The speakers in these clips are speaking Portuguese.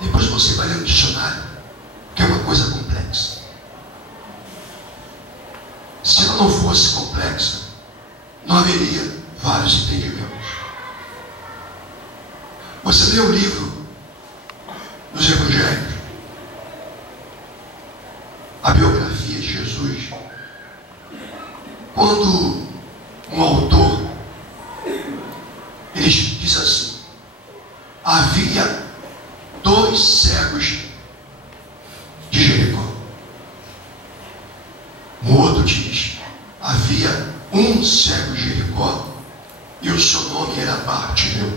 Depois você vai ler no dicionário, que é uma coisa complexa. Se ela não fosse complexa, não haveria vários entendimentos. Você lê o livro dos Evangelhos, a biografia de Jesus, quando um autor, ele diz assim: havia 2 cegos de Jericó. O outro diz: havia um cego de Jericó e o seu nome era Bartimeu.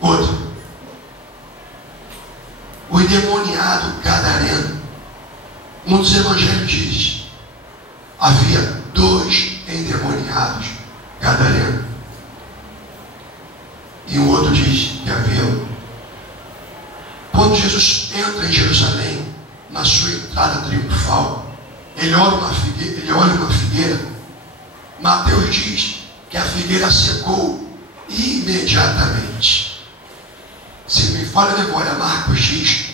Outro, o endemoniado gadareno. Um dos evangelhos diz: havia 2 endemoniados gadarenos. E o outro diz que havia um. Quando Jesus entra em Jerusalém, na sua entrada triunfal, ele olha uma figueira. Mateus diz que a figueira secou imediatamente. Se me falha a memória, Marcos diz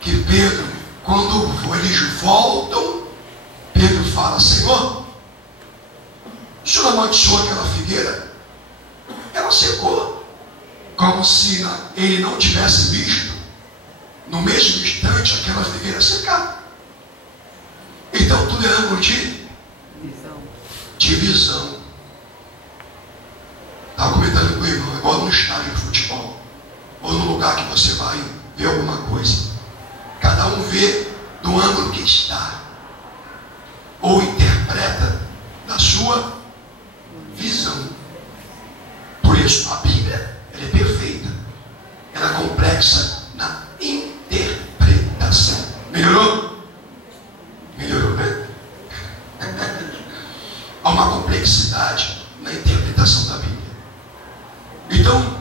que Pedro, quando eles voltam, Pedro fala: Senhor, o Senhor amaldiçoou aquela figueira? Ela secou. Como se ele não tivesse visto, no mesmo instante, aquela figueira secar. Então tudo é ângulo de visão. Estava comentando com o irmão, igual no estádio de futebol, ou no lugar que você vai ver alguma coisa. Cada um vê do ângulo que está, ou interpreta da sua visão. Por isso a Bíblia, ela é perfeita, ela é complexa na interpretação. Melhorou? Melhorou, né? Há uma complexidade na interpretação da Bíblia. Então,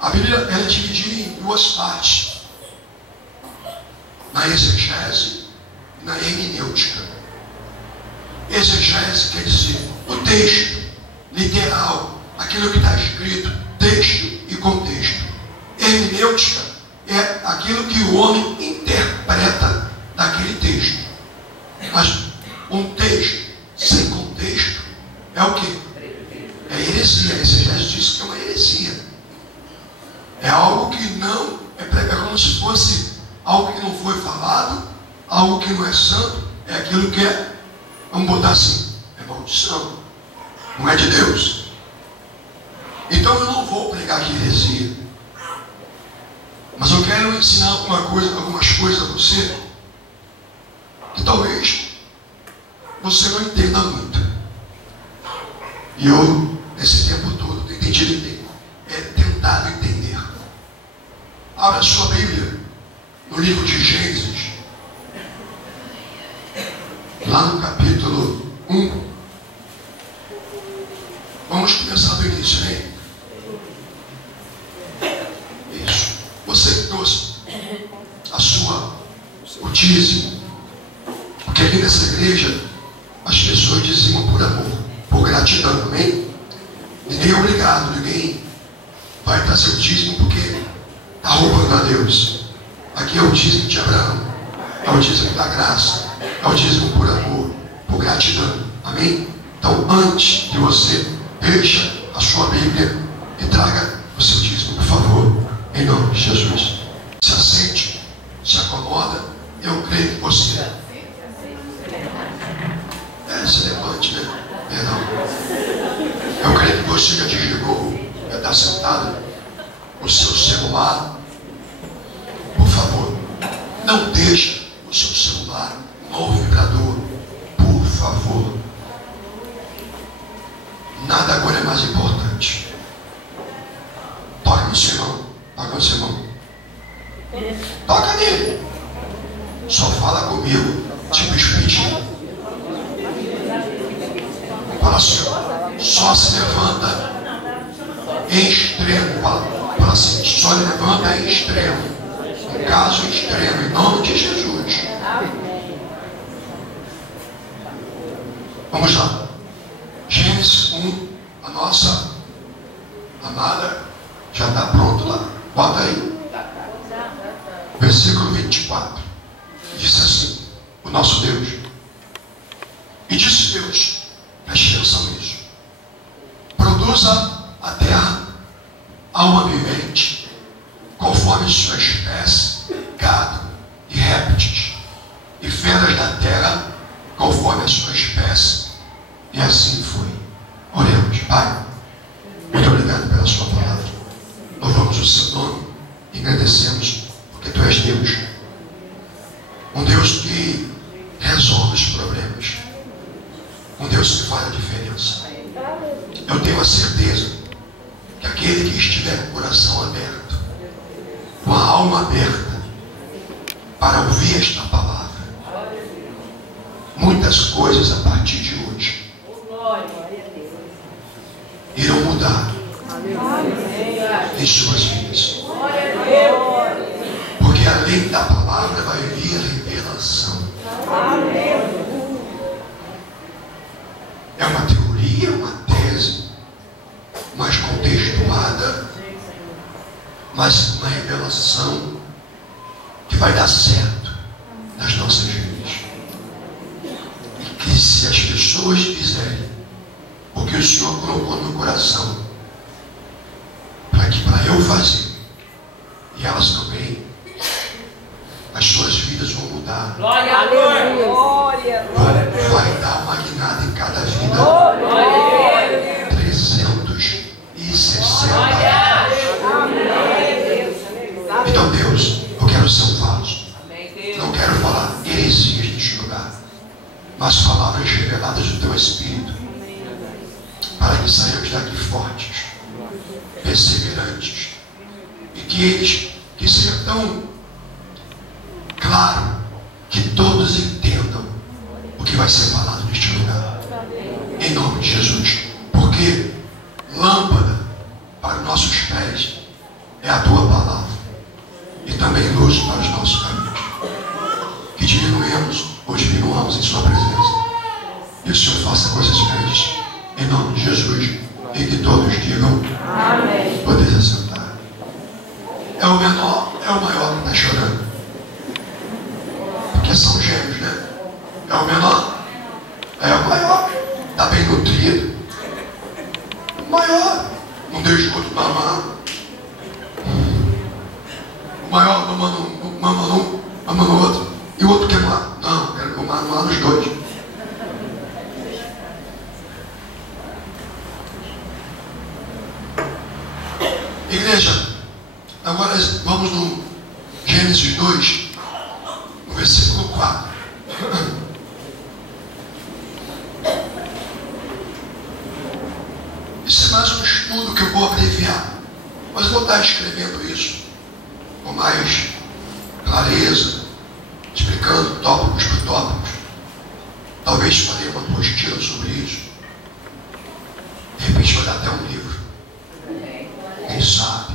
a Bíblia, ela é dividida em 2 partes: na exegese e na hermenêutica. Exegese quer dizer o texto literal, aquilo que está escrito, texto e contexto. Hermenêutica é aquilo que o homem interpreta daquele texto. Mas um texto sem contexto é o quê? É heresia. A exegese diz que é uma heresia. É algo que não é como se fosse algo que não foi falado, algo que não é santo, é aquilo que é, vamos botar assim, é maldição, não é de Deus. Então eu não vou pregar aqui heresia, mas eu quero ensinar algumas coisas a você que talvez você não entenda muito. E eu, nesse tempo todo, tenho tentado entender. Abra a sua Bíblia no livro de Gênesis, lá no capítulo 1. Vamos começar do início, né? Isso. Você que trouxe o dízimo, porque aqui nessa igreja as pessoas dizimam por amor, por gratidão, amém? Ninguém é obrigado, ninguém vai trazer o dízimo porque está roubando a Deus. Aqui é o dízimo de Abraão, é o dízimo da graça, é o dízimo por amor, por gratidão, amém? Então, antes de você, deixa a sua Bíblia e traga o seu dízimo, por favor, em nome de Jesus. Se assente, se acomoda, eu creio que você se levante, né? Perdão. Eu creio que você já desligou, já está sentado no seu celular. Por favor, não deixe o seu celular no vibrador, por favor. Nada agora é mais importante. Toca no seu irmão, toca no seu irmão. Toca nele. Só fala comigo, tipo pedindo. Fala assim, só se levanta em extremo. Fala assim, só levanta em extremo. Um caso extremo, em nome de Jesus. Vamos lá. Gênesis 1, a nossa amada Já está pronto lá? Bota aí. Versículo 24. Disse assim, o nosso Deus. E disse Deus, preste atenção nisso. Produza a terra alma vivente, conforme sua espécie, gado e répteis, e feras da terra, conforme a sua espécie. E assim foi. Oremos. Pai, muito obrigado pela sua palavra. Louvamos o seu nome e agradecemos, porque tu és Deus. Um Deus que resolve os problemas. Um Deus que faz a diferença. Eu tenho a certeza que aquele que estiver com o coração aberto, com a alma aberta, para ouvir esta palavra, muitas coisas a partir de hoje irão mudar em suas vidas. Porque além da palavra vai vir a revelação. É uma teoria, uma tese, mas contextuada, mas uma revelação que vai dar certo nas nossas vidas. E que se as pessoas quiserem, porque o Senhor colocou no coração, para eu fazer, e elas também, as suas vidas vão mudar. Glória a Deus. Glória. Vai dar uma guinada em cada vida. 360. Então, Deus, eu quero ser um vaso. Não quero falar heresias neste lugar, mas palavras reveladas do teu Espírito, para que saiamos daqui fortes, perseverantes, e que eles, que seja tão claro que todos entendam o que vai ser falado neste lugar, em nome de Jesus. Porque lâmpada para os nossos pés é a tua palavra, e também luz para os nossos caminhos. Que diminuímos ou diminuamos em sua presença, e o Senhor faça coisas grandes, em nome de Jesus, e que todos digam amém. Poder se sentar. É o menor, é o maior que está chorando? Porque são gêmeos, né? É o menor, é o maior, está bem nutrido. O maior não deixa o outro mamar. O maior mama um, mama no outro, e o outro quer mamar. Não, quero mamar nos dois. Igreja, agora vamos no Gênesis 2, no versículo 4. Isso é mais um estudo que eu vou abreviar, mas vou estar escrevendo isso com mais clareza, explicando tópicos por tópicos. Talvez farei uma apostila sobre isso. De repente vai dar até um livro. Quem sabe?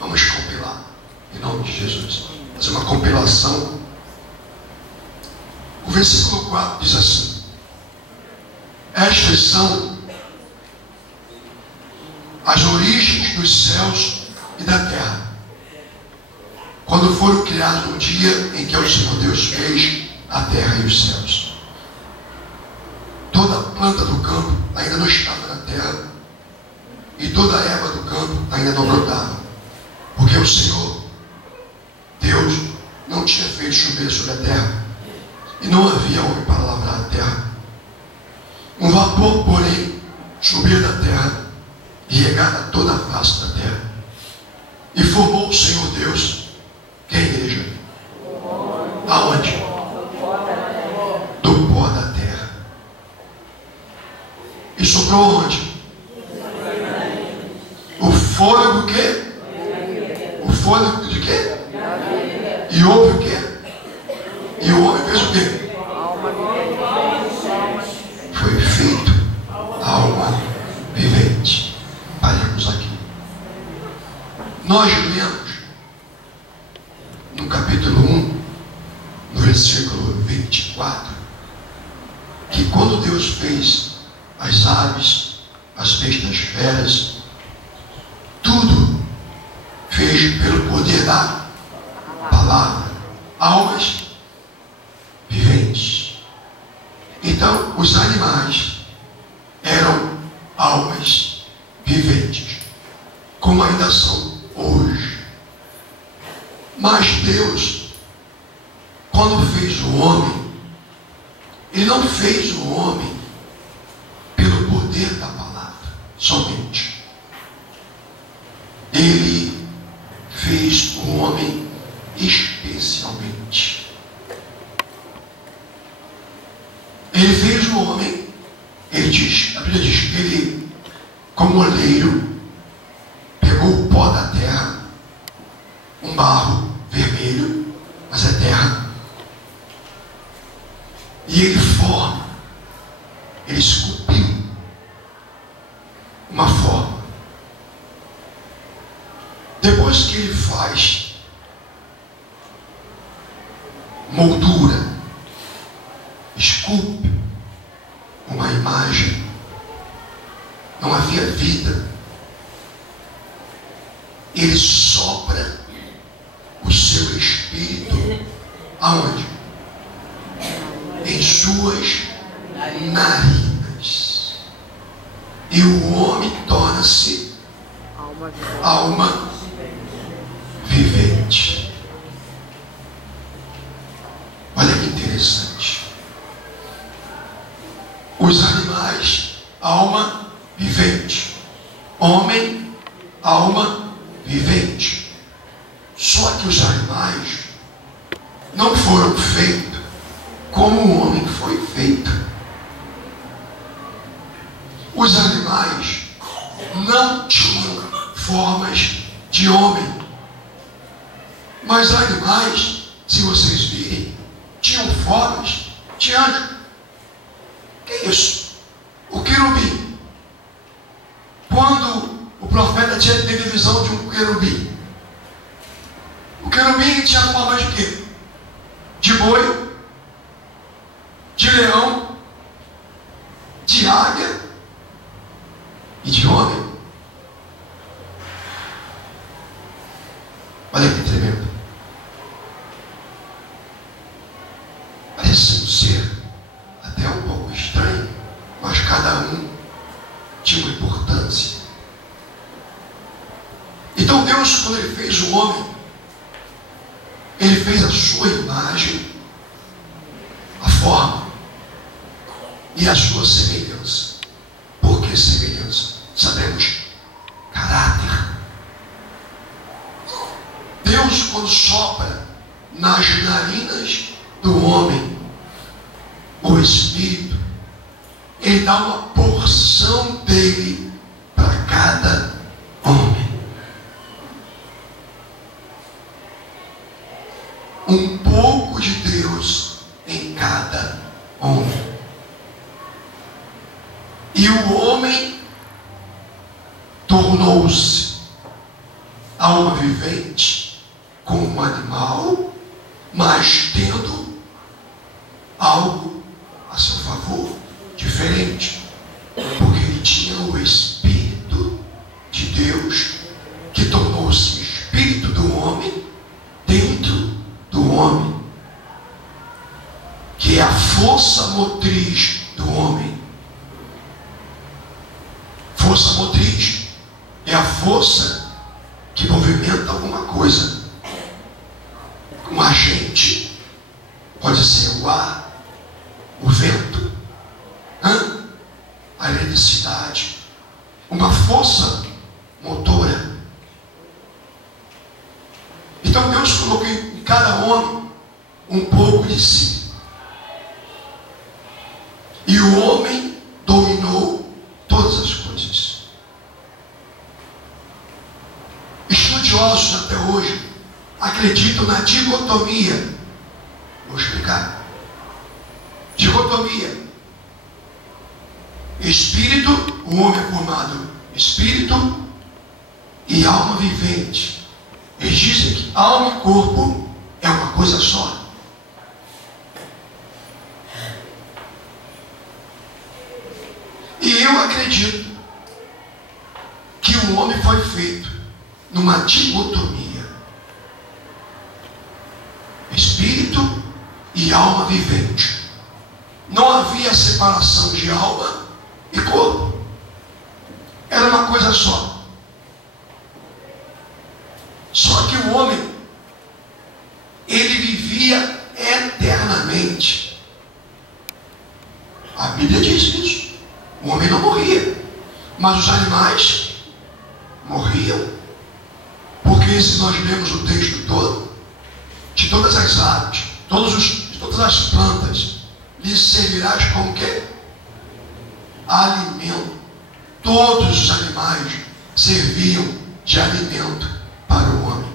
Vamos compilar, em nome de Jesus. Fazer uma compilação. O versículo 4 diz assim: estas são as origens dos céus e da terra, quando foram criados no dia em que o Senhor Deus fez a terra e os céus. Toda planta do campo ainda não estava na terra, e toda a erva do campo ainda não brotava, porque o Senhor Deus não tinha feito chover sobre a terra, e não havia homem para lavrar a terra. Um vapor, porém, subia da terra e regava toda a face da terra. E formou o Senhor Deus, que é a igreja, aonde? Do pó da terra. E soprou onde? O fôlego do quê? O fôlego de quê? E houve o quê? E o homem fez o quê? Foi feito alma vivente. Paremos aqui. Nós lemos no capítulo 1, no versículo 24, que quando Deus fez as aves, as bestas feras, tudo da palavra. Almas viventes. Então, os animais eram almas viventes, como ainda são hoje. Mas Deus, quando fez o homem, Ele não fez o homem pelo poder da palavra somente. Ele fez o homem especialmente. Ele fez o homem, ele diz, a Bíblia diz, ele, como oleiro, pegou o pó da terra, um barro vermelho, mas é terra, e ele forma, ele esculpiu uma forma. Depois que ele faz moldura, esculpe uma imagem, não havia vida, ele sopra o seu espírito aonde? Em suas narinas, e o homem torna-se alma vivente. Olha que interessante. Os animais, alma vivente. Homem, alma vivente. Só que os animais não foram feitos como o homem foi feito. Os animais não tinham formas de homem. Mas animais, se vocês virem, tinham formas de anjo. Que isso? O querubim. Quando o profeta teve visão de um querubim, o querubim tinha forma de quê? De boi, de leão, de águia e de homem. Olha que tremendo. Parece um ser até um pouco estranho, mas cada um tinha uma importância. Então Deus, quando Ele fez o homem, Ele fez a sua imagem, a forma e a sua semelhança. Por que semelhança? Sabemos, caráter. Deus, quando sopra nas narinas do homem o Espírito, Ele dá uma porção dele para cada homem. Um pouco de Deus em cada homem. E o homem tornou-se alma vivente como um animal, mas tendo algo a seu favor diferente, porque ele tinha o Espírito de Deus, que tornou-se Espírito do homem dentro do homem, que é a força motriz do homem. Força motriz é a força que movimenta alguma coisa. Um agente pode ser o ar, o vento, a eletricidade, uma força motora. Então Deus colocou em cada homem um pouco de si. E o homem dominou todas as coisas. Estudiosos até hoje acreditam na dicotomia. Vou explicar. Dicotomia. Espírito, o homem é formado espírito e alma vivente. Eles dizem que alma e corpo é uma coisa só. E eu acredito que o homem foi feito numa dicotomia. alma vivente. Não havia separação de alma e corpo. Era uma coisa só. Só que o homem, ele vivia eternamente. A Bíblia diz isso. O homem não morria, mas os animais morriam. Porque se nós lemos o texto todo, de todas as aves, de todas as plantas, lhes servirás como quê? Alimento. Todos os animais serviam de alimento para o homem.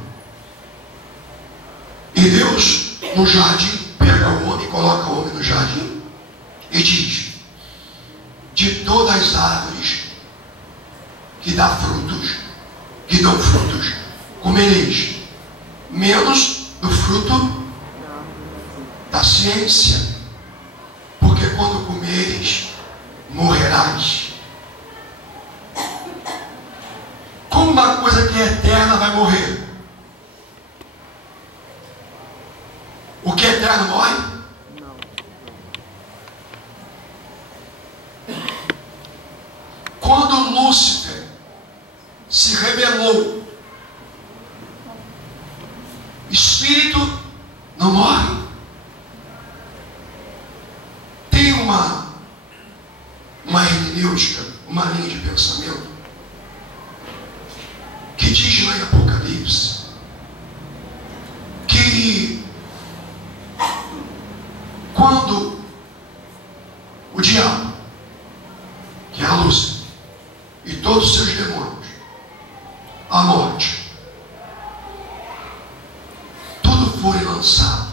E Deus, no jardim, pega o homem, coloca o homem no jardim e diz: de todas as árvores que dão frutos, comereis, menos do fruto da ciência, porque quando comeres, morrerás. Como uma coisa que é eterna vai morrer? O que é eterno morre? Quando Lúcifer se rebelou, espírito não morre. Tem uma hermenêutica, uma linha de pensamento que diz lá em Apocalipse que quando o diabo, que é a Lúcifer, e todos os seus demônios, a morte, tudo forem lançado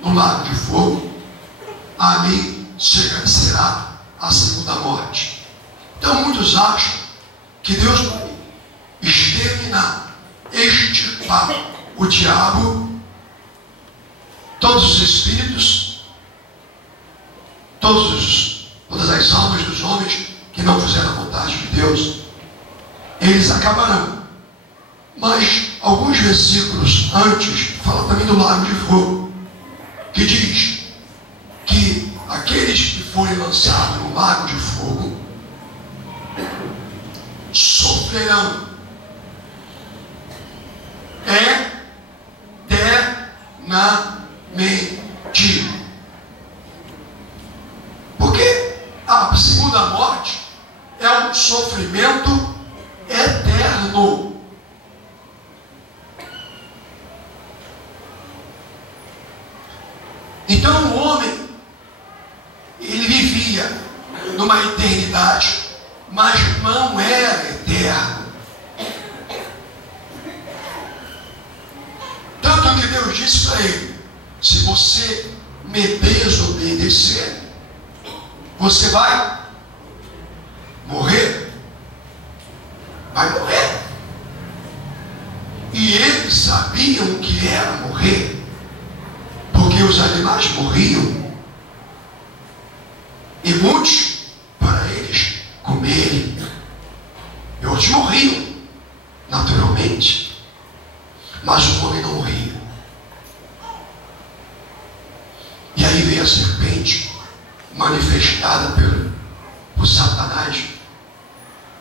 no lago de fogo, ali será a segunda morte. Então muitos acham que Deus vai exterminar, extirpar o diabo, todos os espíritos, todas as almas dos homens que não fizeram a vontade de Deus, eles acabarão. Mas alguns versículos antes fala também do lago de fogo, que diz que aqueles que forem lançados no lago de fogo sofrerão eternamente. Porque a segunda morte é um sofrimento eterno. Então o homem, ele vivia numa eternidade, mas não era eterno. Tanto que Deus disse para ele: se você me desobedecer, você vai morrer. Vai morrer. E eles sabiam o que era morrer, porque os animais morriam, e muitos, para eles comerem, e outros morriam naturalmente, mas o homem não morria. E aí veio a serpente, manifestada por Satanás,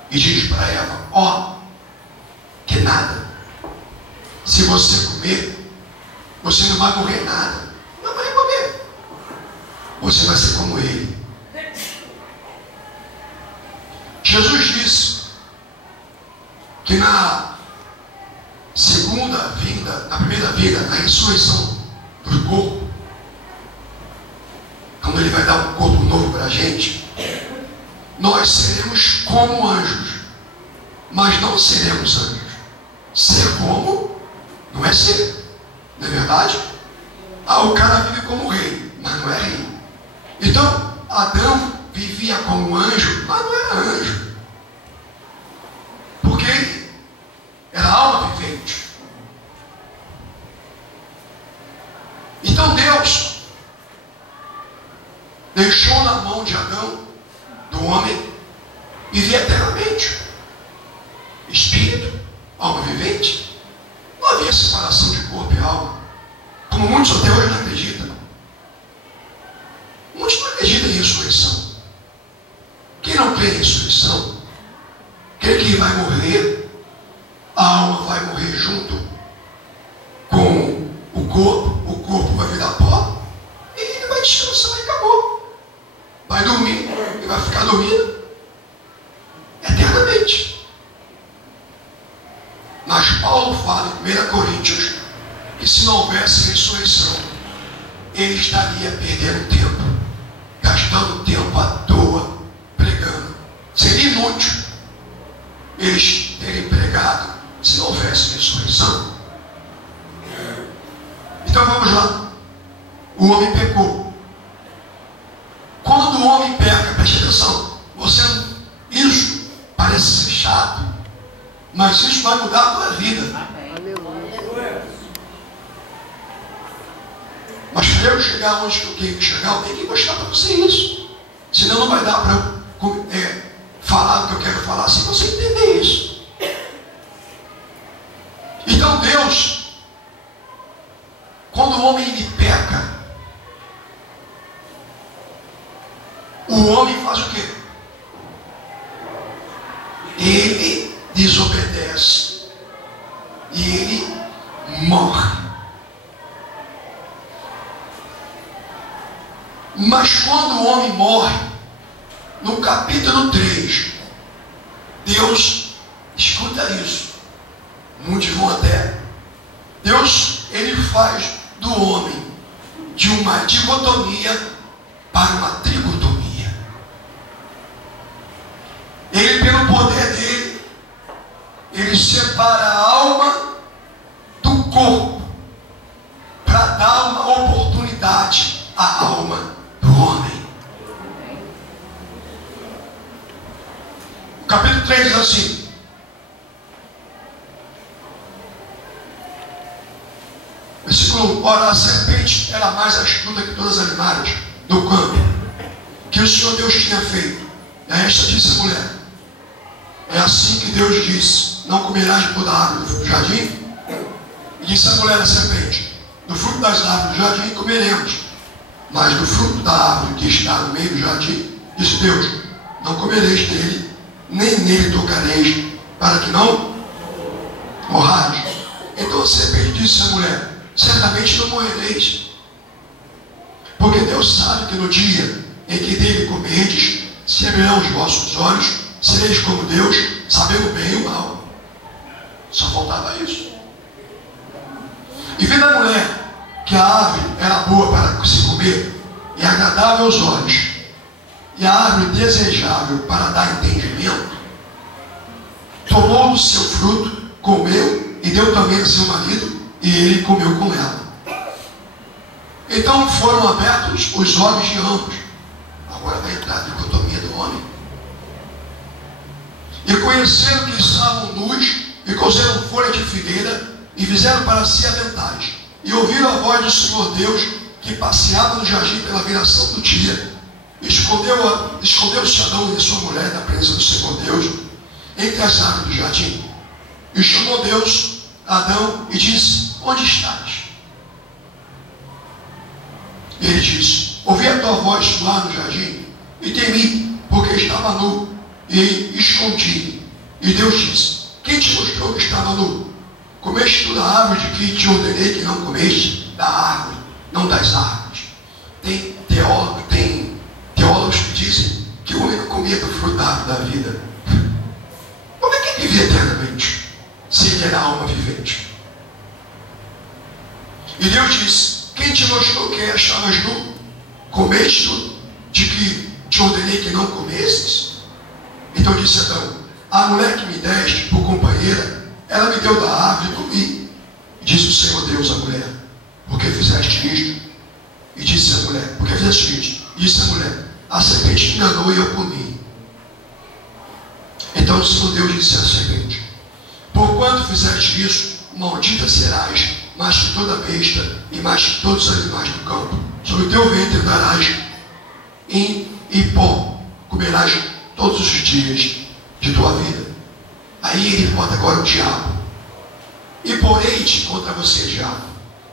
e diz para Eva: ó, que nada, se você comer, você não vai morrer nada, não vai morrer, você vai ser como ele. Jesus disse que na segunda vinda, na primeira vinda, na ressurreição do corpo, quando ele vai dar um corpo novo para a gente, nós seremos como anjos, mas não seremos anjos. Ser como não é ser, não é verdade? O cara vive como rei, mas não é rei. Então Adão vivia como anjo, mas não era anjo, porque ele era alma vivente. Então Deus deixou na mão de Adão, do homem, viver eternamente. Espírito, alma vivente. Não havia separação de corpo e alma, como muitos até hoje não acreditam. crê em ressurreição, crê que vai morrer, a alma vai morrer junto com o corpo vai virar pó, e ele vai descansar e acabou. Vai dormir e vai ficar dormindo eternamente. Mas Paulo fala em 1 Coríntios que se não houvesse ressurreição, ele estaria perdendo tempo, gastando tempo à toa, pregando. Seria inútil eles terem pregado se não houvesse ressurreição. Então vamos lá. O homem pecou. Quando o homem peca, preste atenção, isso parece ser chato, mas isso vai mudar a tua vida. Mas para eu chegar onde eu tenho que chegar, eu tenho que mostrar para você isso. Senão não vai dar para eu falar o que eu quero falar sem você entender isso. Então Deus, quando o homem ele peca, o homem faz o quê? Ele desobedece e ele morre. Mas quando o homem morre, no capítulo 3, Deus, escuta isso, muitos vão até, Deus, ele faz do homem de uma dicotomia para uma tricotomia. Ele, pelo poder dele, ele separa a alma do corpo para dar uma oportunidade à alma do homem. O capítulo 3 diz assim: versículo 1: ora, a serpente era mais astuta que todas as animais do campo que o Senhor Deus tinha feito. E a esta disse a mulher: é assim que Deus disse: não comerás de toda a árvore do jardim? E disse a mulher à serpente: do fruto das árvores do jardim comeremos, mas do fruto da árvore que está no meio do jardim, disse Deus: não comereis dele, nem nele tocareis, para que não morrais. Então a serpente disse à mulher: certamente não morrereis, porque Deus sabe que no dia em que dele comerdes, se abrirão os vossos olhos, sereis como Deus, sabendo o bem e o mal. Só faltava isso. E vendo a mulher que a árvore era boa para se comer e agradável aos olhos, e a árvore desejável para dar entendimento, tomou o seu fruto, comeu e deu também a seu marido, e ele comeu com ela. Então foram abertos os olhos de ambos. Agora vai entrar a dicotomia do homem. E conheceram que estavam nus, e cozeram folha de figueira, e fizeram para si aventais. E ouviram a voz do Senhor Deus, que passeava no jardim pela viração do dia. Escondeu-se Adão e sua mulher da presença do Senhor Deus entre as árvores do jardim. E chamou Deus Adão e disse: onde estás? E ele disse: ouvi a tua voz lá no jardim e temi, porque estava nu, e escondi-me. E Deus disse: quem te mostrou que estava nu? Comeste tu da árvore de que te ordenei que não comeste? Da árvore, não das árvores. Tem teólogos que dizem que o homem não comia do fruto da árvore da vida. Como é que ele vivia eternamente, se ele era alma vivente? E Deus disse: quem te mostrou que achavas nu? Comeste tu de que te ordenei que não comesses? Então disse Adão: a mulher que me deste por companheira, ela me deu da árvore e comi. E disse o Senhor Deus à mulher: por que fizeste isto? E disse a mulher: por que fizeste isto? E disse a mulher: a serpente me enganou e eu comi. Então o Senhor Deus disse à serpente: porquanto fizeste isso, maldita serás, mais que toda besta e mais que todos os animais do campo. Sobre o teu ventre andarás e pó comerás todos os dias de tua vida. Aí ele bota agora o diabo: e porei-te contra você, diabo,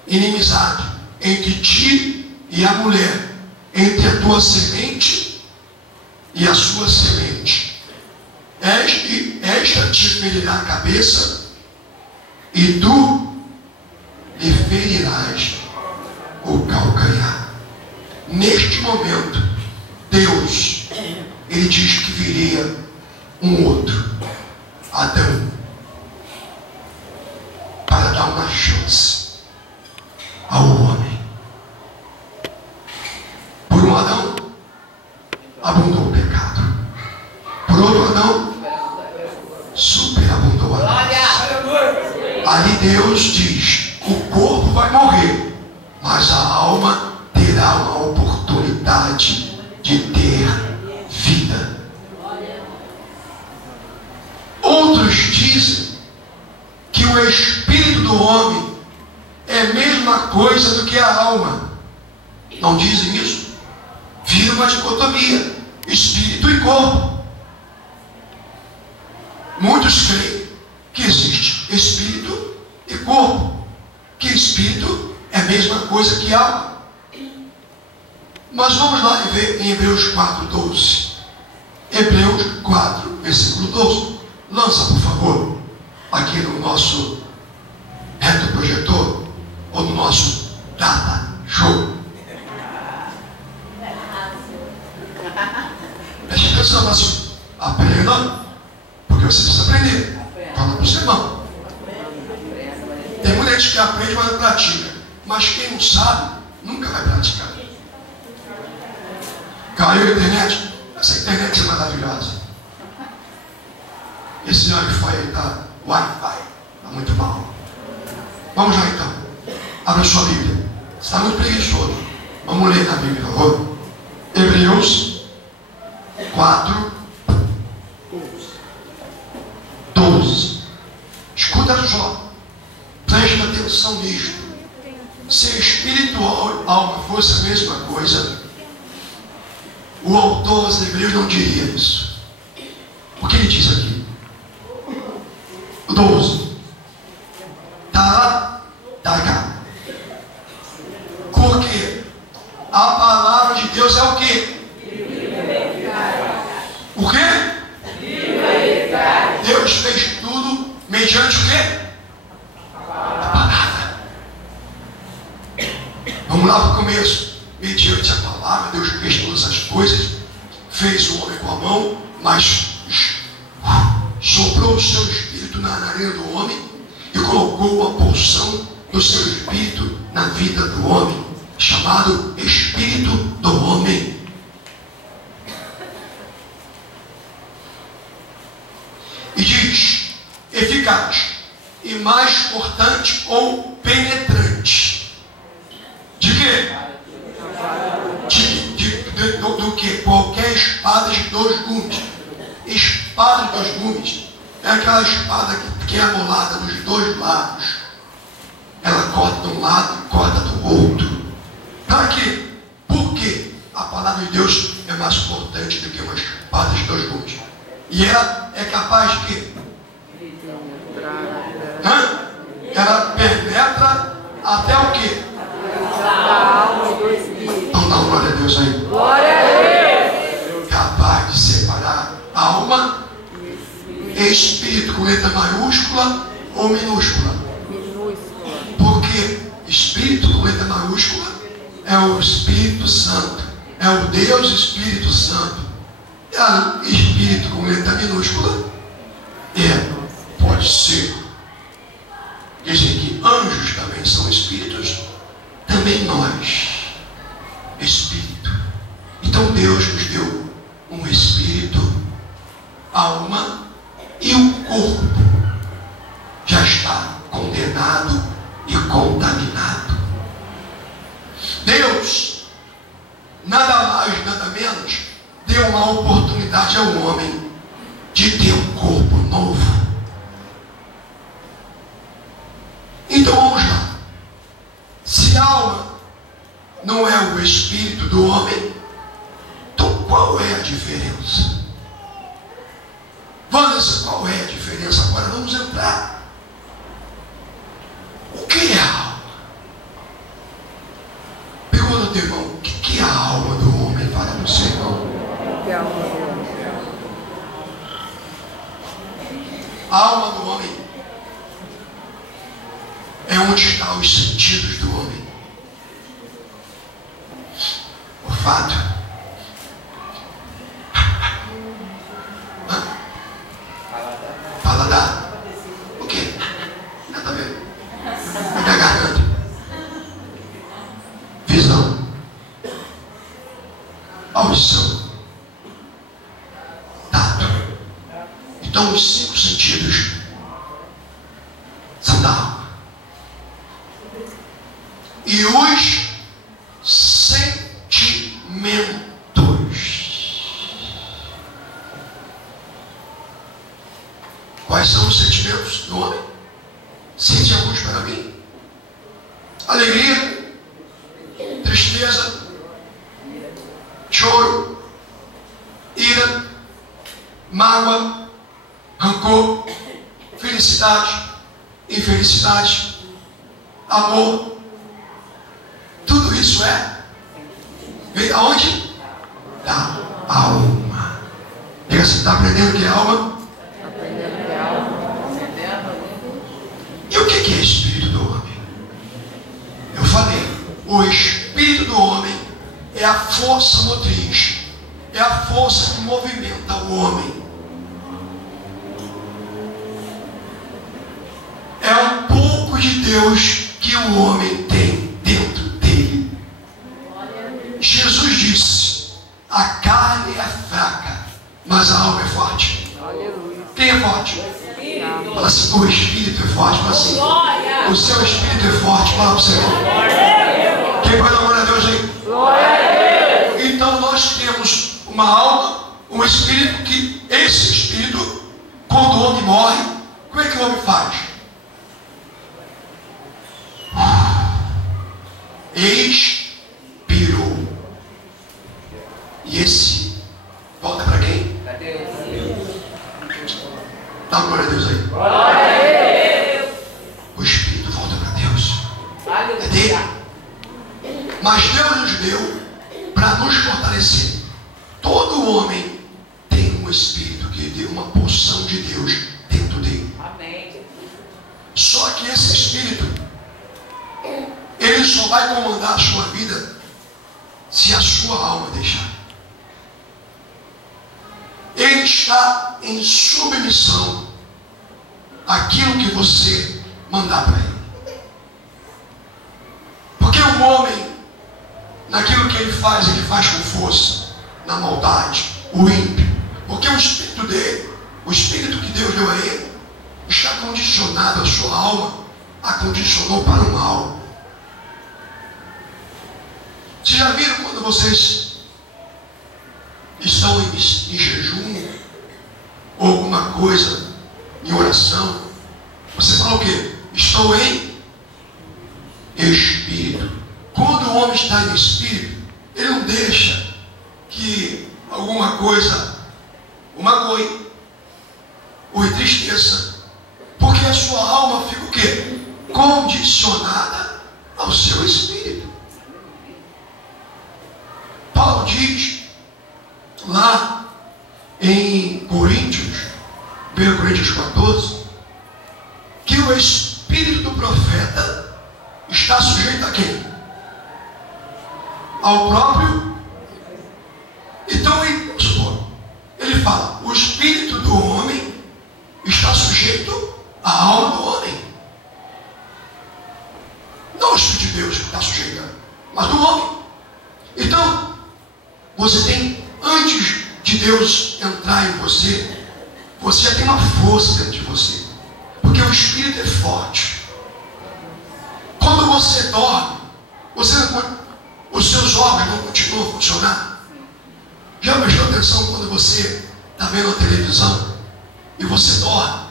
inimizade entre ti e a mulher, entre a tua semente e a sua semente. esta te ferirá a cabeça, e tu lhe ferirás o calcanhar. Neste momento, Deus, Ele diz que viria um outro, Adão, para dar uma chance ao homem. Por um Adão, abundou o pecado. Por outro Adão, superabundou a graça. Ali Deus diz: o corpo vai morrer, mas a alma terá uma oportunidade de ter vida. Outros dizem que o espírito do homem é a mesma coisa do que a alma. Não dizem isso? Vira uma dicotomia: espírito e corpo. Muitos creem que existe espírito e corpo, que espírito é a mesma coisa que alma. Mas vamos lá e ver em Hebreus 4:12. Hebreus 4, versículo 12. Lança, por favor, aqui no nosso retroprojetor ou no nosso data show. Preste atenção, mas aprenda, porque você precisa aprender. Fala para o seu irmão. Tem muita gente que aprende, mas não pratica. Mas quem não sabe, nunca vai praticar. Caiu a internet? Essa internet é maravilhosa. Esse Wi-Fi está muito mal. Vamos lá então. Abra sua Bíblia. Você está muito preguiçoso. Vamos ler na Bíblia, por favor. Hebreus 4, 12. Escuta só. Preste atenção nisto. Se espírito ou alma fosse a mesma coisa, o autor aos Hebreus não diria isso. O que ele diz aqui? O 12. Tá cá. Porque a palavra de Deus é o quê? O quê? Deus fez tudo mediante o quê? A palavra. Vamos lá para o começo. Mediante a palavra, Deus fez todas as coisas, fez o homem com a mão, mas soprou o seu espírito na narina do homem e colocou uma porção do seu espírito na vida do homem, chamado Espírito do Homem. E diz: eficaz e mais cortante ou penetrante. De quê? Do que qualquer espada de 2 gumes. Espada de 2 gumes é aquela espada que é amolada dos 2 lados. Ela corta de um lado e corta do outro. Para quê? Porque a palavra de Deus é mais importante do que uma espada de 2 gumes. E ela é capaz de quê? Ela penetra até o quê? Então dá uma glória a Deus aí. Glória a Deus. Capaz de separar alma e espírito com letra maiúscula ou minúscula. Porque espírito com letra maiúscula é o Espírito Santo, é o Deus Espírito Santo. E espírito com letra minúscula pode ser. Dizem que anjos também são espíritos, também nós, espírito. Então Deus nos deu um espírito, alma e o corpo já está condenado e contaminado. Deus, nada mais, nada menos, deu uma oportunidade ao homem de ter um corpo novo. Então vamos lá. Se a alma não é o espírito do homem, então qual é a diferença? Vanessa, qual é a diferença? Agora vamos entrar. O que é a alma? Pergunta ao teu irmão: o que é a alma do homem? Fala no seu irmão. O que é a alma do homem? A alma do homem é onde estão os sentidos do homem. Olfato, paladar, o quê? Nada a ver. Da garganta, visão, audição, tato. Então os 5 sentidos são da alma. E os sentimentos. Quais são os sentimentos do homem? Cite alguns para mim. Alegria, tristeza, choro, ira, mágoa, rancor, felicidade, infelicidade, amor. Tudo isso vem da onde? Da alma. Diga assim, está aprendendo o que é alma? E o que é espírito do homem? Eu falei, o espírito do homem é a força motriz, é a força que movimenta o homem. É um pouco de Deus que o homem tem dentro dele. Jesus disse, a carne é fraca, mas a alma é forte. Quem é forte? Fala assim, o espírito é forte. Fala assim, o seu espírito é forte. Fala para você. Quem pode dar glória a Deus aí? Então nós temos uma alma, um espírito, que esse espírito, quando o homem morre, como é que o homem faz? Expirou. E esse volta para quem? Para Deus. Dá glória a Deus aí. Glória a Deus. O espírito volta para Deus. É dele. Mas Deus nos deu para nos fortalecer. Todo homem tem um espírito que deu uma porção de Deus dentro dele. Amém. Só que esse espírito, ele só vai comandar a sua vida se a sua alma deixar. Ele está em submissão àquilo que você mandar para ele. Porque o homem, naquilo que ele faz com força, na maldade, o ímpio. Porque o espírito dele, o espírito que Deus deu a ele, está condicionado, a sua alma a condicionou para o mal. Vocês já viram quando vocês estão em jejum ou alguma coisa, em oração, você fala o quê? Estou em espírito. Quando o homem está em espírito, ele não deixa que alguma coisa o magoe ou entristeça, porque a sua alma fica o quê? Condicionada ao seu espírito. Paulo diz lá em Coríntios, 1 Coríntios 14, que o espírito do profeta está sujeito a quem? Ao próprio. Então, ele fala, o espírito do homem está sujeito à alma do homem. Não o espírito de Deus que está sujeito, mas do homem. Então, você tem, antes de Deus entrar em você, você já tem uma força dentro de você. Porque o espírito é forte. Quando você dorme, os seus órgãos não continuam a funcionar. Já prestou atenção quando você está vendo a televisão e você dorme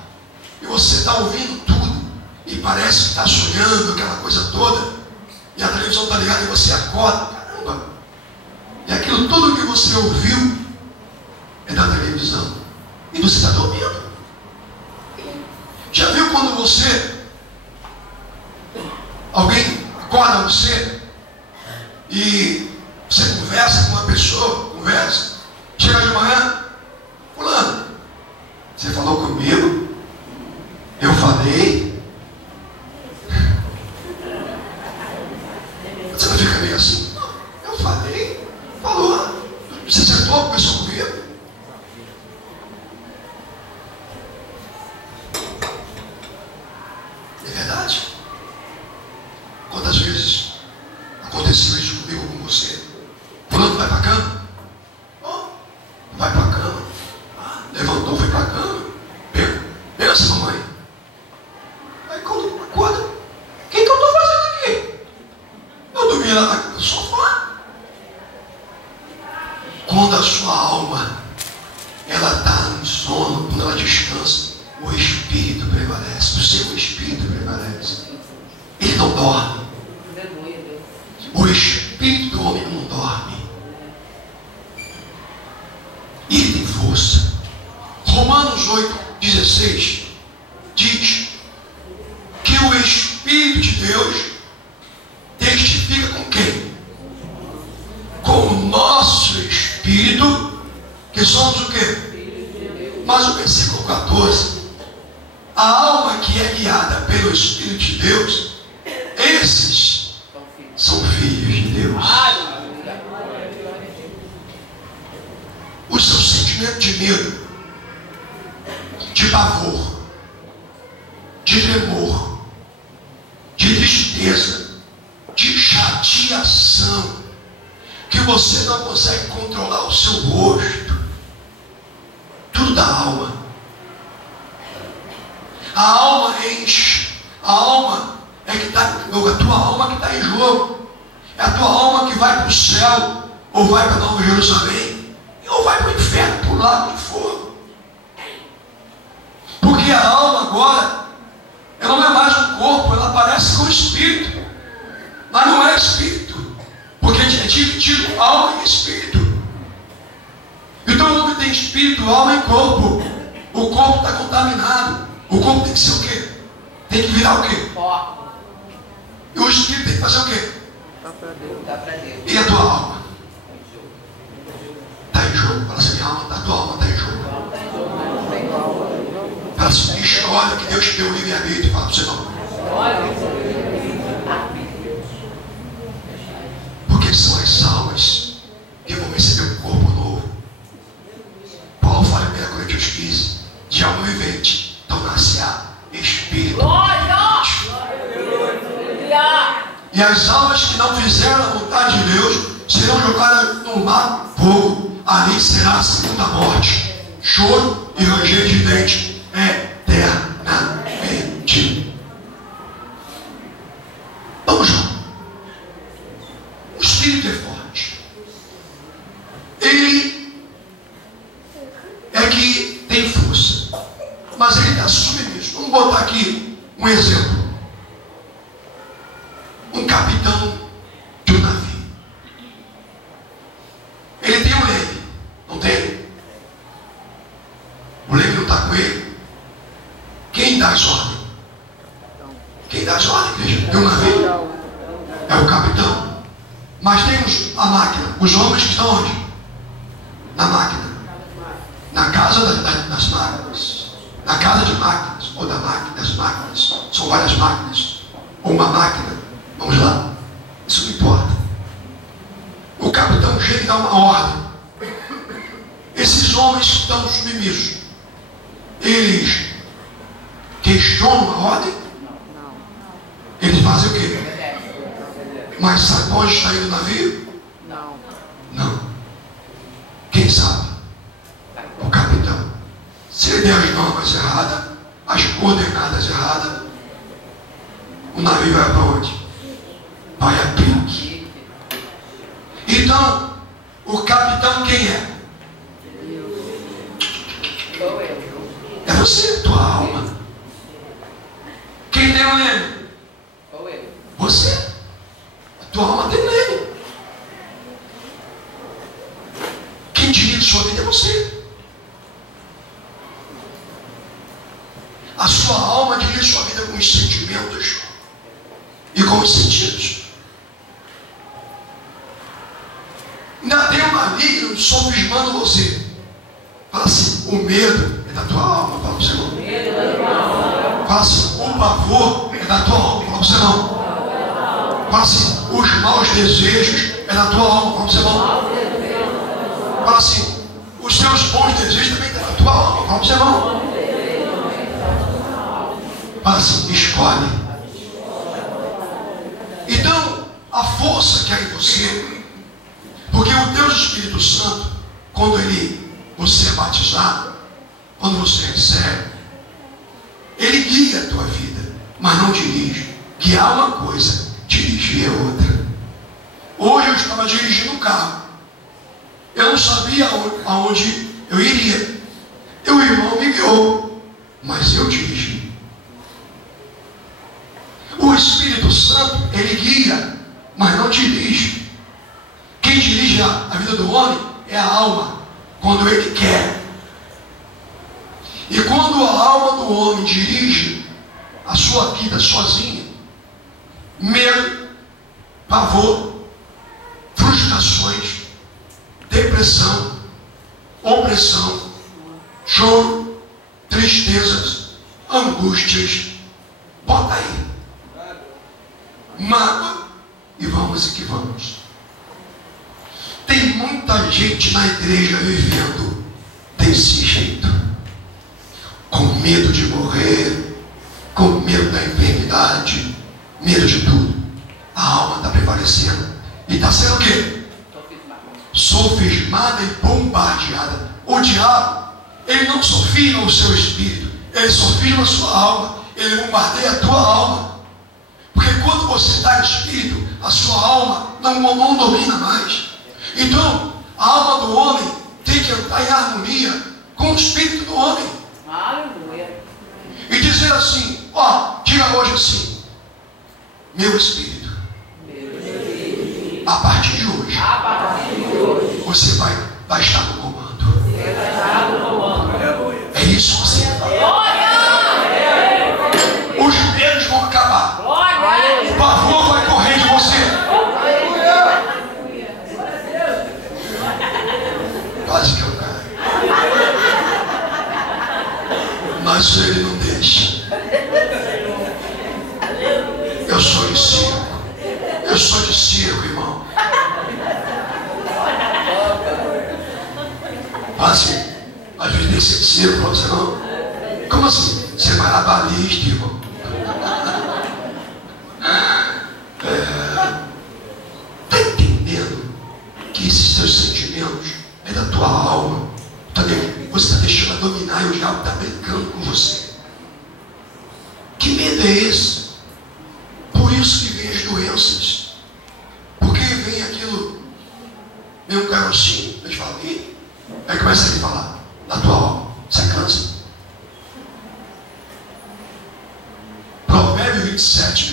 e você está ouvindo tudo e parece que está sonhando aquela coisa toda e a televisão está ligada e você acorda, caramba, e aquilo tudo que você ouviu é da televisão e você está dormindo. Já viu quando alguém acorda você e você conversa com uma pessoa, chega de manhã, fulano, você falou comigo, ela está em sono, quando ela descansa, o espírito prevalece, o seu espírito prevalece. Ele não dorme. O espírito do homem não dorme. Ele tem força. Romanos 8,16 diz que o Espírito de Deus testifica com quem? Com o nosso espírito, que somos o quê? Mas o versículo 14, a alma que é guiada pelo Espírito de Deus, esses são filhos de Deus. O seu sentimento de medo, de pavor, de tremor, de tristeza, de chateação, que você não consegue controlar o seu rosto, tudo da alma. A alma enche, a alma é que está em jogo, a tua alma que está em jogo, é a tua alma que vai para o céu, ou vai para Nova Jerusalém, ou vai para o inferno, para o lago de fogo. Porque a alma agora, ela não é mais um corpo, ela parece com o espírito, mas não é espírito, porque é dividido alma e espírito. Então o homem tem espírito, alma e corpo. O corpo está contaminado. O corpo tem que ser o quê? Tem que virar o quê? E o espírito tem que fazer o quê? E a tua alma? Está em jogo. Fala assim, minha alma, a tua alma está em jogo. Fala assim, escolhe que Deus te deu o livre-arbítrio. E fala para você, não. Porque são as almas que vão receber um corpo novo. Paulo fala em 1 Coríntios 15, de alma vivente, tornar-se-á espírito. E as almas que não fizeram a vontade de Deus serão jogadas no mar fogo. Ali será a segunda morte. Choro e ranger de dente eternamente. Vamos lá. O espírito é forte. Ele é que tem força, mas ele está submisso. Vamos botar aqui um exemplo. Um capitão de um navio. Ele tem um leme, não tem? O leme não está com ele. Quem dá as ordens? Quem dá as ordens, igreja? De um navio? É o capitão. Mas temos a máquina. Os homens que estão onde? Na máquina. Na casa das máquinas. Na casa de máquinas. Ou das máquinas. São várias máquinas. Ou uma máquina. Vamos lá. Isso não importa. O capitão chega e dá uma ordem. Esses homens estão submissos. Eles questionam a ordem? Eles fazem o quê? Mas sabe onde está indo o navio? Não. Quem sabe? O capitão. Se ele der as normas erradas, as coordenadas erradas, o navio vai para onde? Vai a pique. Então, o capitão quem é? É você, tua alma. Quem tem o leme? Você. A tua alma tem leme. Quem dirige sua vida é você. A sua alma dirige sua vida com os sentimentos e com os sentidos. Ainda tem um maligno sofismando você. Fala assim, o medo é da tua alma. Fala para você não. Fala assim, o pavor é da tua alma. Fala para você não. Fala assim, os maus desejos é da tua alma. Fala para você não. Fala assim, os teus bons desejos também é da tua alma. Fala para você não. Fala assim, escolhe. Então, a força que há em você, porque o Deus Espírito Santo, quando você é batizado, quando você recebe, ele guia a tua vida, mas não dirige. Guiar uma coisa, dirigir é outra. Hoje eu estava dirigindo um carro, eu não sabia aonde eu iria, mas não dirige. Quem dirige a vida do homem é a alma, quando ele quer. E quando a alma do homem dirige a sua vida sozinha, medo, pavor, frustrações, depressão, opressão, choro, tristezas, angústias, bota aí, mágoa, e vamos que vamos. Tem muita gente na igreja vivendo desse jeito, com medo de morrer, com medo da enfermidade, medo de tudo. A alma está prevalecendo e está sendo o quê? Sofismada e bombardeada. O diabo, ele não sofisma o seu espírito, ele sofisma a sua alma, ele bombardeia a tua alma. Porque quando você está em espírito, a sua alma não domina mais. Então, a alma do homem tem que estar em harmonia com o espírito do homem. Aleluia. E dizer assim, ó, diga hoje assim: meu espírito, a partir de hoje, você vai estar no comando. É isso que você vai. Os medos vão acabar. O pavor vai correr de você. Quase que eu caio. Mas ele não deixa. Eu sou de circo. Eu sou de circo, irmão. Assim, às vezes tem que ser de circo para você, não? Como assim? Você é malabarista, irmão. Está entendendo que esses seus sentimentos é da tua alma? Você está deixando a dominar e o diabo está brincando com você. Que medo é esse? Por isso que vem as doenças. Porque vem aquilo, vem um carocinho, a gente fala, aí começa a falar na tua alma, você cansa. Provérbio 27,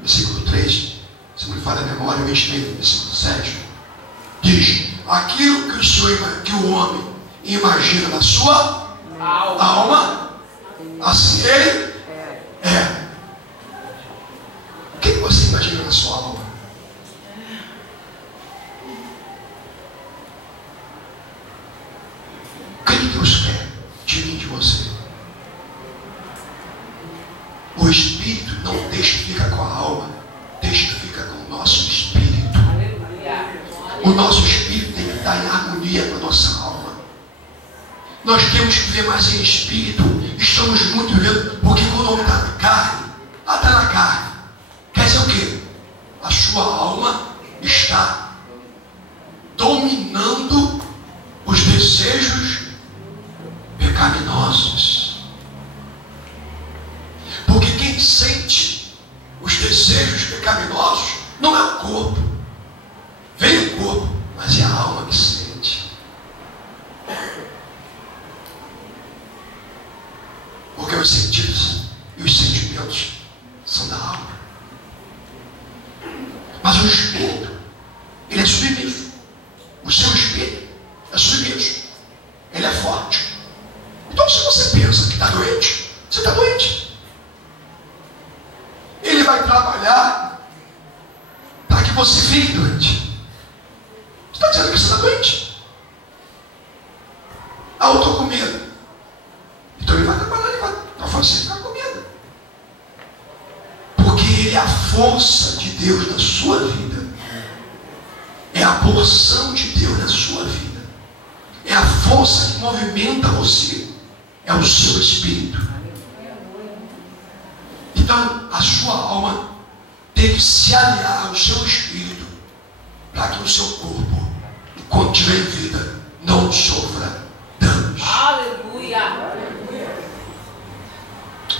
versículo 3, se não me falha a memória, 23, versículo 7, diz: aquilo que o Senhor, que o homem imagina na sua alma, assim ele é. O que você imagina na sua alma? O que Deus quer de mim, de você? O Espírito não deixa que fica com a alma, deixa que fica com o nosso Espírito. O nosso Espírito tem que estar em harmonia com a nossa alma. Nós temos que viver mais em Espírito. Estamos muito vivendo, porque quando o homem está na carne, está na carne. Quer dizer o quê? A sua alma está dominando os desejos pecaminosos. Porque quem sente os desejos pecaminosos não é o corpo. Vem o corpo, mas é a alma que sente. Porque os sentidos e os sentimentos são da alma. Mas o espírito, ele é submisso. O seu espírito é submisso. Ele é forte. Então, se você pensa que está doente, você está doente. Ele vai trabalhar para que você fique doente. Você está dizendo que você está doente? Ah, eu estou com medo. Então ele vai trabalhar, ele vai fazer ficar com medo. Porque ele é a força de Deus na sua vida. É a porção de Deus na sua vida. É a força que movimenta você. É o seu espírito. Então a sua alma tem que se aliar ao seu espírito para que o seu corpo, enquanto estiver em vida, não sofra danos. Aleluia.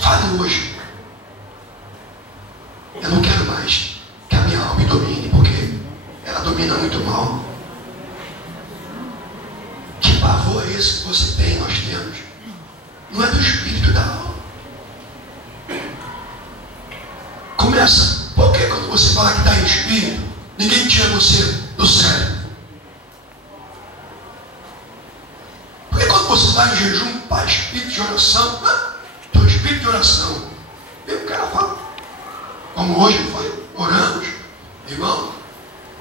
Fale hoje: eu não quero mais que a minha alma me domine, porque ela domina muito mal. Que pavor é esse que você tem, nós temos? Não é do espírito, da alma. Começa. Por que quando você fala que está em espírito, ninguém tira você do sério. Porque quando você está em jejum, para espírito de oração, estou em espírito de oração, e o cara fala, como hoje foi, oramos, irmão,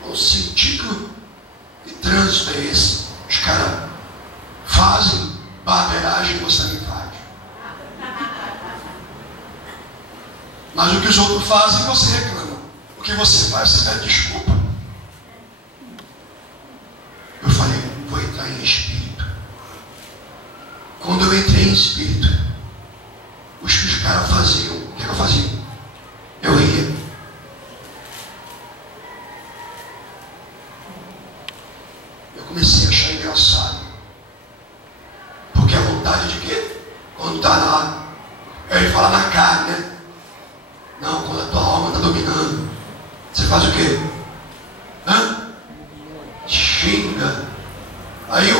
o sentido e trânsito é esse. Os caras fazem barbeiragem, você nem faz. Mas o que os outros fazem, você reclama. O que você faz, você pede desculpa. Eu falei, vou entrar em espírito. Quando eu entrei em espírito, os que os caras faziam, o que eu fazia? Eu ria. Eu comecei a achar engraçado. Porque a vontade de quê? Quando está lá, eu ia falar na carne, né? Não, quando a tua alma está dominando, você faz o quê? Xinga. Aí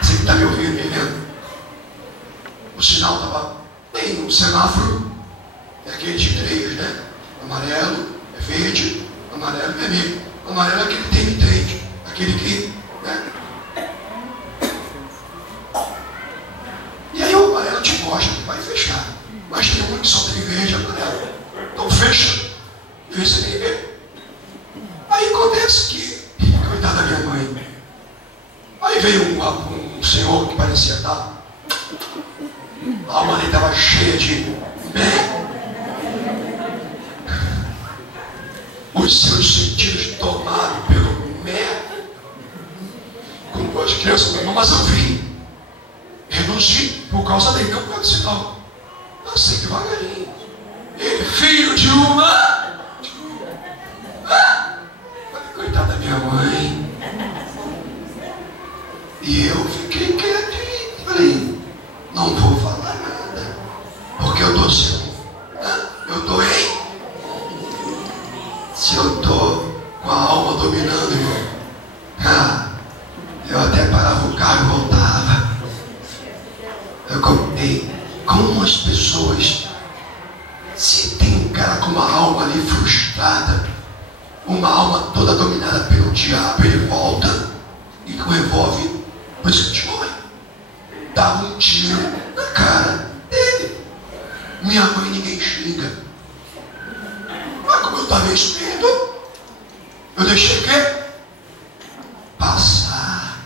você que está me ouvindo, me vendo? O sinal estava bem, um semáforo, é aquele de 3, né? Amarelo, é verde, amarelo, vermelho. Amarelo é aquele que tem mitente, aquele que, né? E aí o amarelo te mostra que vai fechar. Mas tem um que só tem verde e amarelo. Então fecha. E você nem vê. Aí acontece que, coitada da minha mãe. Aí veio um senhor que parecia estar. A alma dele estava cheia de mel. Os seus sentidos tomados pelo mel. Como as crianças não, mas eu vi. Reduzi por causa dele, não por causa do sinal. Assim, devagarinho. Ele, filho de uma. Falei, coitada da minha mãe. E eu fiquei quietinho. Falei, não vou falar nada. Porque eu estou sendo. Eu estou em. Se eu estou com a alma dominando, irmão. Eu até parava o carro e voltava. Eu contei como as pessoas, se tem um cara com uma alma ali frustrada, uma alma toda dominada pelo diabo, ele volta e com revólver, por isso que morre, dá um tiro na cara dele. Minha mãe ninguém xinga. Mas como eu estava em espírito, eu deixei o quê? Passar.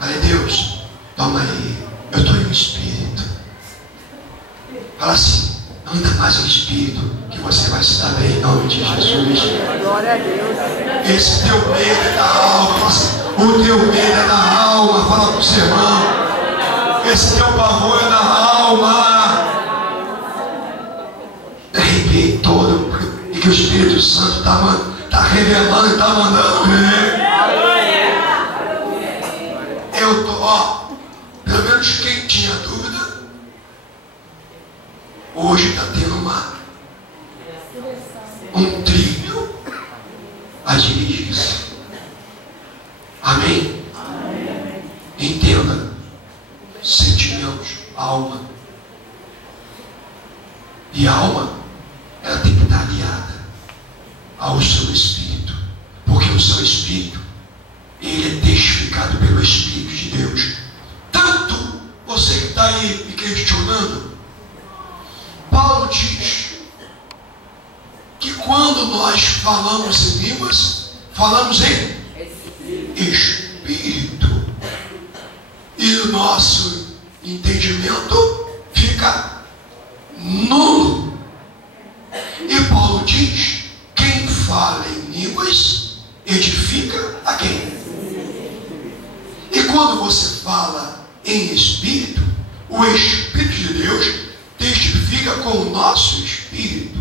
Falei, Deus, toma aí, eu estou em espírito. Fala assim, anda mais em espírito, que você vai se dar bem em nome de Jesus. Glória a Deus. Esse teu medo é da alma. O teu medo é da alma. Fala para o seu irmão. Esse teu pavor é da alma. Arrepiei todo. E que o Espírito Santo está revelando e está mandando ver. Eu estou, pelo menos quem tinha dúvida, hoje está tendo um trilho a dirigir-se. Amém? Amém? Entenda, sentimentos, alma. E a alma, ela tem que estar aliada ao seu espírito. Porque o seu espírito, ele é testificado pelo Espírito de Deus. Tanto você que está aí me questionando, Paulo diz que quando nós falamos em línguas, falamos em espírito. E o nosso entendimento fica nulo. E Paulo diz, quem fala em línguas, edifica a quem? E quando você fala em espírito, o Espírito de Deus testifica com o nosso espírito.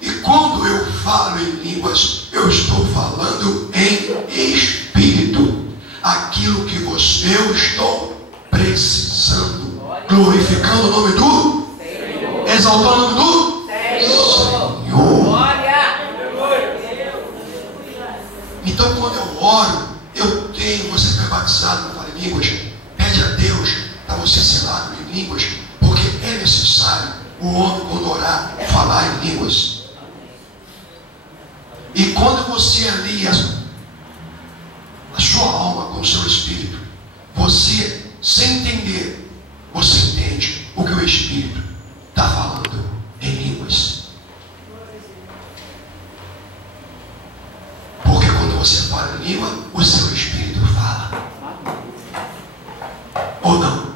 E quando eu falo em línguas, eu estou falando em espírito. Aquilo que eu estou precisando. Glorificando o nome do Senhor. Exaltando o nome do Senhor. Glória. Então quando eu oro, eu tenho, você que é batizado, não fala em línguas, pede a Deus para você ser selado em línguas, porque é necessário o homem, quando orar, falar em línguas. E quando você alia a sua alma com o seu espírito, você, sem entender, você entende o que o Espírito está falando em línguas. Porque quando você fala em língua, o seu Espírito fala. Ou não?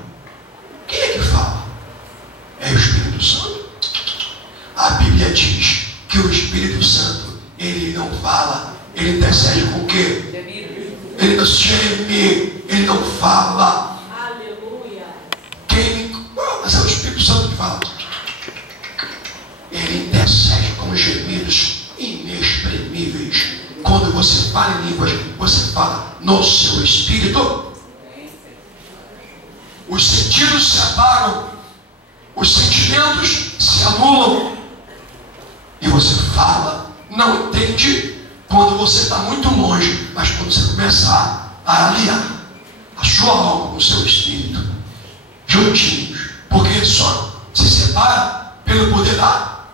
Quem é que fala? É o Espírito Santo. A Bíblia diz que o Espírito Santo, ele não fala, ele intercede com o quê? Ele não geme, ele não fala. Aleluia. Mas é o Espírito Santo que fala. Ele intercede com gemidos inexprimíveis. Quando você fala em línguas, você fala no seu espírito. Os sentidos se apagam, os sentimentos se anulam, e você fala, não entende quando você está muito longe, mas quando você começar a aliar a sua alma com o seu espírito, juntinhos, porque só se separa pelo poder da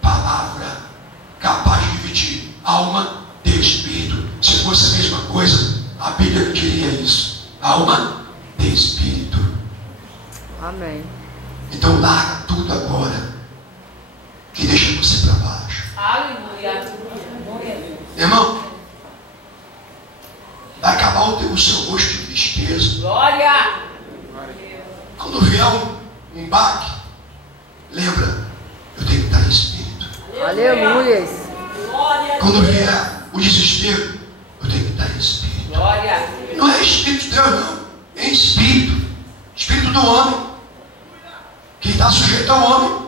palavra, capaz de dividir alma de espírito. Se fosse a mesma coisa, a Bíblia não diria isso. Alma de espírito. Amém. Então larga tudo agora, que deixa você para baixo. Aleluia. Irmão, vai acabar o seu rosto de tristeza. Glória. Quando vier um baque, lembra, eu tenho que estar em espírito. Aleluia. Quando vier o desespero, eu tenho que estar em espírito. Glória. Não é espírito de Deus, não. É espírito. Espírito do homem. Que está sujeito ao homem.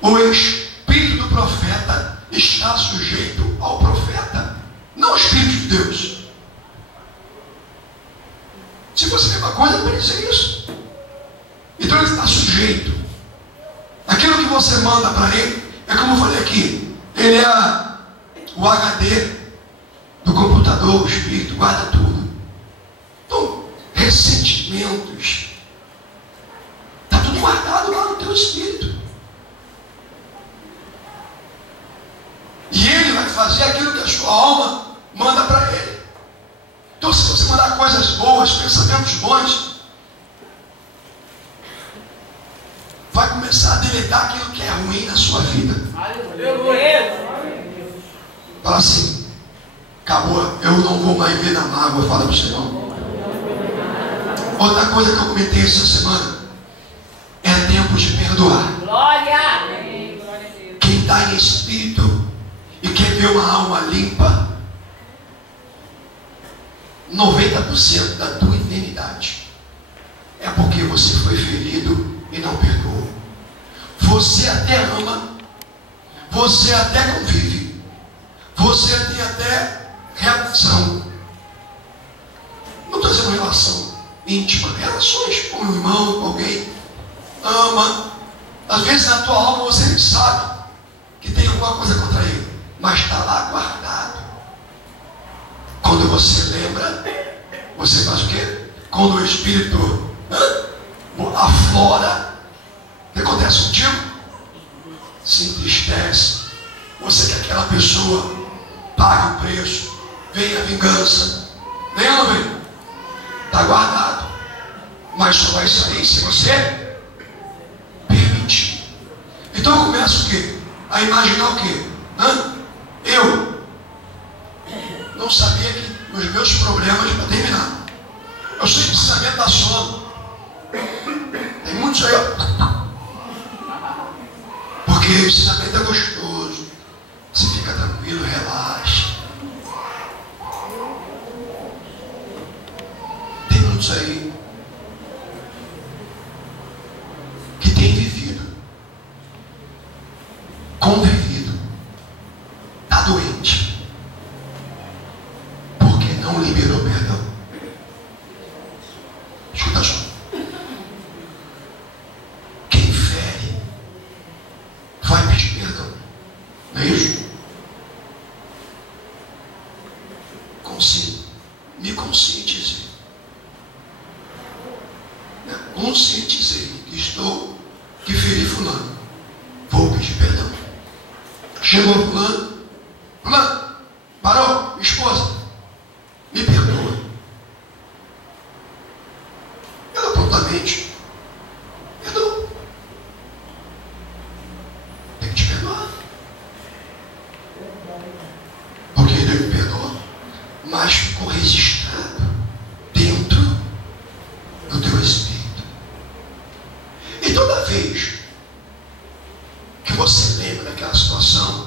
O espírito do profeta está sujeito ao profeta, não ao Espírito de Deus. Se fosse a mesma coisa, não poderia ser isso. Então ele está sujeito. Aquilo que você manda para ele, é como eu falei aqui, ele é o HD do computador, o espírito, guarda tudo. Então, ressentimentos, está tudo guardado lá no teu espírito. E ele vai fazer aquilo que a sua alma manda para ele. Então, se você mandar coisas boas, pensamentos bons, vai começar a deletar aquilo que é ruim na sua vida. Fala assim, acabou, eu não vou mais ver na mágoa, fala para o Senhor. Outra coisa que eu comentei essa semana, é tempo de perdoar. Glória. Quem está em espírito e quer ver uma alma limpa, 90% da tua enfermidade é porque você foi ferido e não perdoou. Você até ama, você até convive, você tem até relação. Não estou dizendo relação íntima, relações com um irmão, com alguém. Ama. Às vezes na tua alma você sabe que tem alguma coisa contra ele, mas está lá guardado. Quando você lembra, você faz o quê? Quando o Espírito aflora, o que acontece contigo? Se entristece. Você quer que aquela pessoa pague o preço, venha a vingança. Vem ou não vem? Está guardado. Mas só vai sair se você permitir. Então eu começo o quê? A imaginar o quê? Eu não sabia que os meus problemas, para terminar, eu sei que ensinamento da sono. Tem muitos aí, ó. Porque o ensinamento é gostoso. Você fica tranquilo, relaxa. Tem muitos aí que têm vivido, convivido, está doente, porque não liberou perdão. Escuta só. Quem fere vai pedir perdão, não é isso? Me conscientizei. Conscientizei que feri fulano. Vou pedir perdão. Chegou fulano, parou, minha esposa, me perdoa. Ela prontamente perdoa. Tem que te perdoar. Porque ele me perdoa, mas ficou registrado dentro do teu espírito. E toda vez que você lembra daquela situação,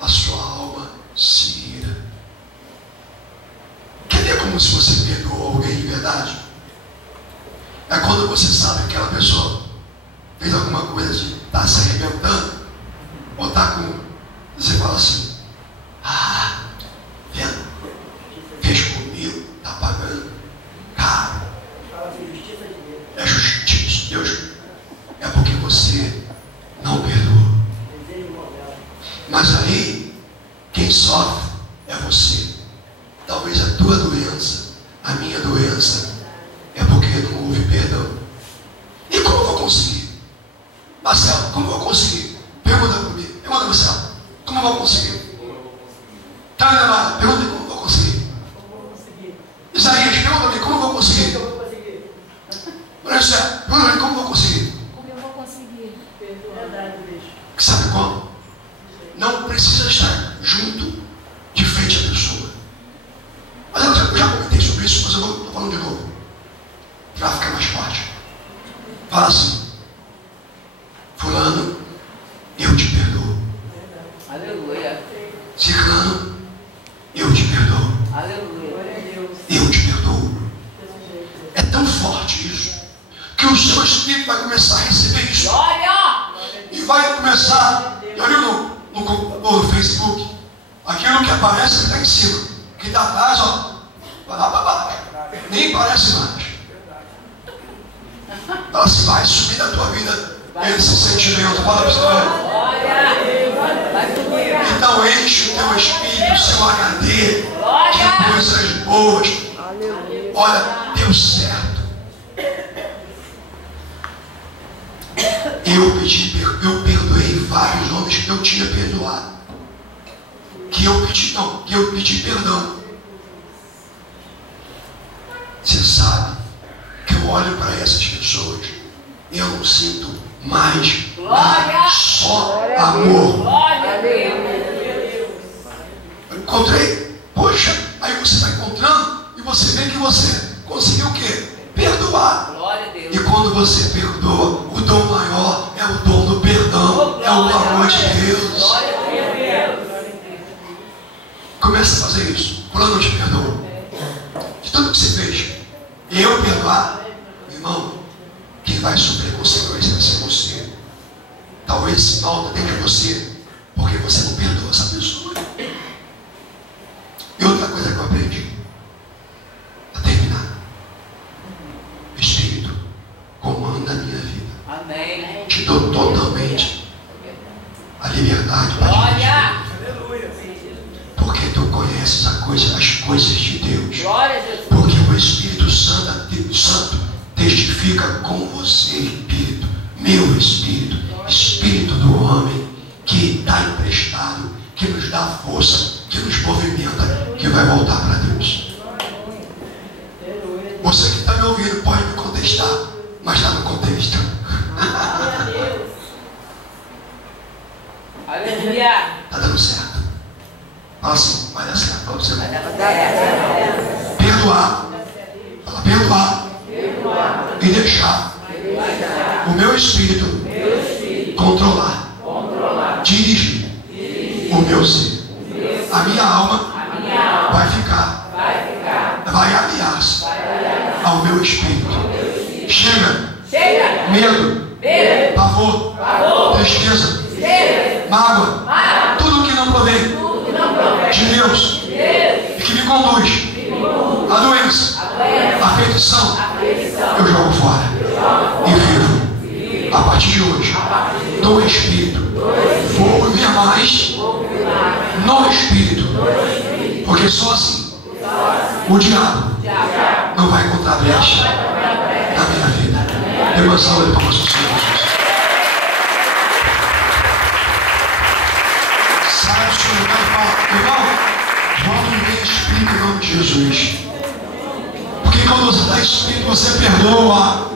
a sua alma se ira. Quer ver como se você perdoou alguém de verdade? É quando você sabe que aquela pessoa fez alguma coisa de estar se arrebentando, ou está com... Você fala assim, vendo? Fez comigo, está pagando caro. É justiça de Deus. É porque você não perdoou. Mas aí, quem sofre é você. Talvez a tua doença, a minha doença, é porque não houve perdão. E como eu vou conseguir? Marcelo, como eu vou conseguir? Pergunta comigo. Pergunta, Marcelo. Como eu vou conseguir? Tá, Neymar? Pergunta como eu vou conseguir. Isaías, pergunta-me como eu vou conseguir. Marcelo, pergunta-me como eu vou conseguir. Como eu vou conseguir? Sabe como? Não precisa estar junto de frente à pessoa. Mas eu já comentei sobre isso, mas eu estou falando de novo. Para ficar mais forte. Fala assim: fulano, eu te perdoo. Aleluia. Ciclano, eu te perdoo. Aleluia. Eu te perdoo. É tão forte isso, que o seu espírito vai começar a receber isso. Glória! E vai começar, já viu no computador, no Facebook, aquilo que aparece que está em cima, que está atrás, ó, vai lá para baixo, nem parece mais. Ela se vai sumir da tua vida esse sentimento. Fala para você. Então enche o teu espírito, o seu HD de coisas boas. Olha, deu certo. Eu perdoei vários homens que eu tinha perdoado. Que eu pedi perdão. Você sabe que eu olho para essas pessoas e eu não sinto mais nada, só amor. Glória a Deus. Eu encontrei, poxa, aí você vai encontrando e você vê que você conseguiu o quê? Perdoar. Glória a Deus. E quando você perdoa, o dom maior é o dom do perdão, é o amor de Deus. Glória a Deus. Começa a fazer isso. Fulano te perdoa. De tudo que você fez, e eu perdoar, irmão, quem vai sofrer consequências vai ser você. Talvez esse mal está dentro de você, porque você não perdoa essa pessoa. E outra coisa que eu aprendi, para terminar: Espírito, comanda a minha vida. Amém. Te dou totalmente a liberdade para Glória. porque tu conheces as coisas de Deus. Glória a Jesus. Porque o Espírito Santo testifica com você, Espírito, meu Espírito, Espírito do homem, que dá emprestado, que nos dá força, que nos movimenta, que vai voltar para Deus. Você que está me ouvindo pode me contestar, mas está no contexto. Aleluia. Está dando certo. Fala assim, vai dar certo para você. Vai dar certo. Perdoar. Fala, perdoar. E deixar o meu espírito controlar, dirigir o meu ser. A minha alma vai ficar, vai aliar-se ao meu espírito. Chega. Medo, pavor, tristeza, mágoa, tudo que não provém de Deus e que me conduz à doença, à aflição, eu jogo fora e vivo a partir de hoje no Espírito. Vou viver mais no Espírito, porque só assim o diabo não vai encontrar brecha na minha vida. Dê uma salva de palmas ao Senhor Jesus. vai para o seu lugar e fala: irmão, volta a viver em espírito em nome de Jesus. Porque quando você está em espírito, você perdoa.